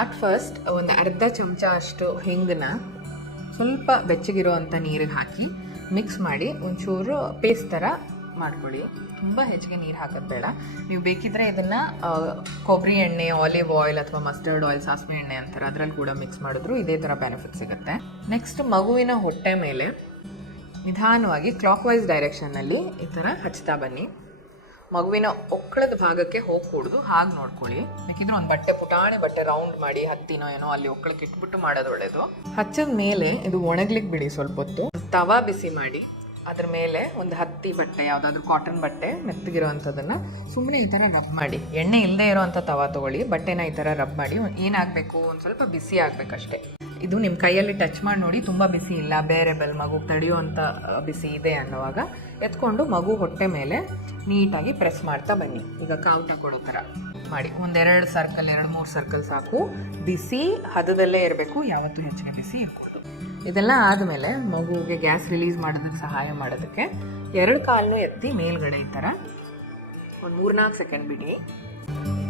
At first ಒಂದು ಅರ್ಧ ಚಮಚ ಅಷ್ಟು ಹಿಂಗನ್ನ ಸ್ವಲ್ಪ ಬೆಚ್ಚಗಿರೋ ಅಂಥ ನೀರಿಗೆ ಹಾಕಿ ಮಿಕ್ಸ್ ಮಾಡಿ ಒಂಚೂರು ಪೇಸ್ಟ್ ಥರ ಮಾಡ್ಕೊಳ್ಳಿ. ತುಂಬ ಹೆಚ್ಚಿಗೆ ನೀರು ಹಾಕೋದು ಬೇಡ. ನೀವು ಬೇಕಿದ್ರೆ ಇದನ್ನು ಕೊಬ್ಬರಿ ಎಣ್ಣೆ, ಆಲಿವ್ ಆಯಿಲ್ ಅಥವಾ ಮಸ್ಟರ್ಡ್ ಆಯಿಲ್, ಸಾಸಿವೆ ಎಣ್ಣೆ ಅಂತಾರೆ, ಅದರಲ್ಲಿ ಕೂಡ ಮಿಕ್ಸ್ ಮಾಡಿದ್ರು ಇದೇ ಥರ ಬೆನಿಫಿಟ್ ಸಿಗುತ್ತೆ. ನೆಕ್ಸ್ಟ್ ಮಗುವಿನ ಹೊಟ್ಟೆ ಮೇಲೆ ನಿಧಾನವಾಗಿ ಕ್ಲಾಕ್ ವೈಸ್ ಡೈರೆಕ್ಷನ್ನಲ್ಲಿ ಈ ಥರ ಹಚ್ತಾ ಬನ್ನಿ. ಮಗುವಿನ ಒಕ್ಕಳದ ಭಾಗಕ್ಕೆ ಹೋಗ್ಕೂಡ್ದು, ಹಾಗೆ ನೋಡ್ಕೊಳ್ಳಿ. ಬೇಕಿದ್ರೆ ಒಂದು ಪುಟಾಣಿ ಬಟ್ಟೆ ರೌಂಡ್ ಮಾಡಿ ಹತ್ತಿನೋ ಏನೋ ಅಲ್ಲಿ ಒಕ್ಕಳಕ್ಕೆ ಇಟ್ಬಿಟ್ಟು ಮಾಡೋದು ಒಳ್ಳೇದು. ಹಚ್ಚದ ಮೇಲೆ ಇದು ಒಣಗ್ಲಿಕ್ಕೆ ಬಿಡಿ. ಸ್ವಲ್ಪ ಹೊತ್ತು ತವಾ ಬಿಸಿ ಮಾಡಿ ಅದ್ರ ಮೇಲೆ ಒಂದು ಹತ್ತಿ ಬಟ್ಟೆ, ಯಾವುದಾದ್ರೂ ಕಾಟನ್ ಬಟ್ಟೆ ಮೆತ್ತಗಿರೋವಂಥದ್ದನ್ನು ಸುಮ್ಮನೆ ಈ ಥರ ರಬ್ ಮಾಡಿ. ಎಣ್ಣೆ ಇಲ್ಲದೆ ಇರೋವಂಥ ತವಾ ತೊಗೊಳ್ಳಿ, ಬಟ್ಟೆನ ಈ ಥರ ರಬ್ ಮಾಡಿ. ಏನಾಗಬೇಕು, ಒಂದು ಸ್ವಲ್ಪ ಬಿಸಿ ಆಗಬೇಕಷ್ಟೇ. ಇದು ನಿಮ್ಮ ಕೈಯಲ್ಲಿ ಟಚ್ ಮಾಡಿ ನೋಡಿ, ತುಂಬ ಬಿಸಿ ಇಲ್ಲ, ಬೇರೆಬಲ್ ಮಗು ತಡೆಯುವಂಥ ಬಿಸಿ ಇದೆ ಅನ್ನೋವಾಗ ಎತ್ಕೊಂಡು ಮಗು ಹೊಟ್ಟೆ ಮೇಲೆ ನೀಟಾಗಿ ಪ್ರೆಸ್ ಮಾಡ್ತಾ ಬನ್ನಿ. ಈಗ ಕಾವು ತಗೊಳ್ಳೋ ಥರ ಮಾಡಿ ಒಂದೆರಡು ಸರ್ಕಲ್, 2-3 ಸರ್ಕಲ್ ಸಾಕು. ಬಿಸಿ ಹದದಲ್ಲೇ ಇರಬೇಕು, ಯಾವತ್ತೂ ಹೆಚ್ಚಿಗೆ ಬಿಸಿ ಇರ್ಬೋದು. ಇದೆಲ್ಲ ಆದಮೇಲೆ ಮಗುವಿಗೆ ಗ್ಯಾಸ್ ರಿಲೀಸ್ ಮಾಡೋದಕ್ಕೆ ಸಹಾಯ ಮಾಡೋದಕ್ಕೆ 2 ಕಾಲನ್ನು ಎತ್ತಿ ಮೇಲ್ಗಡೆ ಈ ಥರ ಒಂದು 3-4 ಸೆಕೆಂಡ್ ಬಿಡಿ.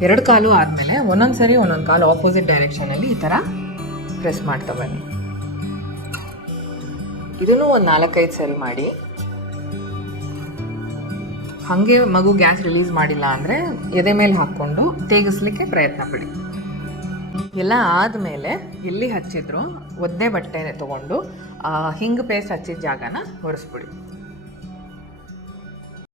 2 ಕಾಲು ಆದಮೇಲೆ ಒಂದೊಂದು ಸರಿ ಒಂದೊಂದು ಕಾಲು ಆಪೋಸಿಟ್ ಡೈರೆಕ್ಷನಲ್ಲಿ ಈ ಥರ ಪ್ರೆಸ್ ಮಾಡ್ತಾ ಬನ್ನಿ. ಇದನ್ನು ಒಂದು 4-5 ಸರಿ ಮಾಡಿ. ಹಾಗೆ ಮಗು ಗ್ಯಾಸ್ ರಿಲೀಸ್ ಮಾಡಿಲ್ಲ ಅಂದರೆ ಎದೆ ಮೇಲೆ ಹಾಕ್ಕೊಂಡು ತೇಗಿಸ್ಲಿಕ್ಕೆ ಪ್ರಯತ್ನ ಪಡಿ. ಎಲ್ಲ ಆದಮೇಲೆ ಎಲ್ಲಿ ಹಚ್ಚಿದ್ರು ಒದ್ದೆ ಬಟ್ಟೆ ತೊಗೊಂಡು ಹಿಂಗೆ ಪೇಸ್ಟ್ ಹಚ್ಚಿದ ಜಾಗನ ಒರೆಸ್ಬಿಡಿ.